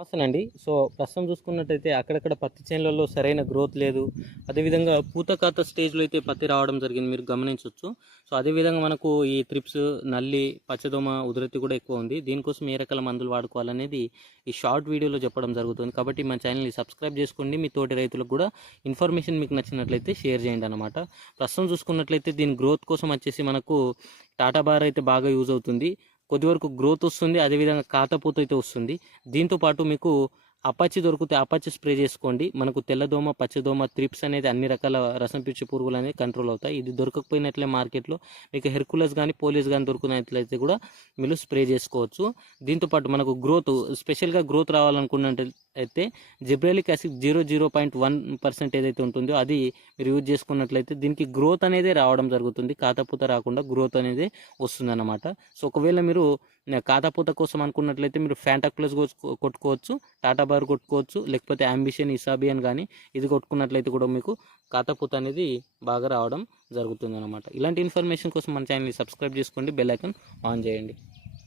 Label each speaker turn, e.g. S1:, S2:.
S1: నమస్తేనండి so ప్రస్తుతం చూసుకున్నట్టయితే అక్కడక్కడ పత్తి చేనులలో సరైన గ్రోత్ లేదు. అదేవిధంగా పూత కాత స్టేజ్లో అయితే పత్తి రావడం జరిగింది. మీరు గమనించవచ్చు సో అదేవిధంగా మనకు ఈ త్రిప్స్ నల్లి పచ్చదోమ ఉధృతి కూడా ఎక్కువ ఉంది. దీనికోసం ఏ రకాల మందులు వాడుకోవాలనేది ఈ షార్ట్ వీడియోలో చెప్పడం జరుగుతుంది. కాబట్టి మా ఛానల్ని సబ్స్క్రైబ్ చేసుకోండి. మీ తోటి రైతులకు కూడా ఇన్ఫర్మేషన్ మీకు నచ్చినట్లయితే షేర్ చేయండి అనమాట ప్రస్తుతం చూసుకున్నట్లయితే దీని గ్రోత్ కోసం వచ్చేసి మనకు టాటా బార్ అయితే బాగా యూజ్ అవుతుంది. కొద్ది వరకు గ్రోత్ వస్తుంది అదేవిధంగా కాతపూత అయితే వస్తుంది. దీంతో పాటు మీకు అపాచి దొరికితే అపాచి స్ప్రే చేసుకోండి. మనకు తెల్లదోమ పచ్చదోమ త్రిప్స్ అనేది అన్ని రకాల రసం పిచ్చి పురుగులు అనేది కంట్రోల్ అవుతాయి. ఇది దొరకకపోయినట్లే మార్కెట్లో మీకు హెర్కులస్ కానీ పోలీస్ కానీ దొరికినట్లయితే కూడా మీరు స్ప్రే చేసుకోవచ్చు. దీంతో పాటు మనకు గ్రోత్ స్పెషల్గా గ్రోత్ అయితే gibberellic acid zero zero point one percent ఏదైతే ఉంటుందో అది మీరు యూజ్ చేసుకున్నట్లయితే దీనికి గ్రోత్ అనేది రావడం జరుగుతుంది. కాతపూత రాకుండా గ్రోత్ అనేది వస్తుందన్నమాట. సో ఒకవేళ మీరు కాతపూత కోసం అనుకున్నట్లయితే మీరు ఫ్యాంటాక్లస్ కొట్టుకోవచ్చు టాటా బార్ కొట్టుకోవచ్చు లేకపోతే అంబిషన్ ఇసాబియన్ కానీ ఇది కొట్టుకున్నట్లయితే కూడా మీకు కాతపూత అనేది బాగా రావడం జరుగుతుంది ఇలాంటి ఇన్ఫర్మేషన్ కోసం మన ఛానల్ని సబ్స్క్రైబ్ చేసుకోండి బెల్ ఐకన్ ఆన్ చేయండి.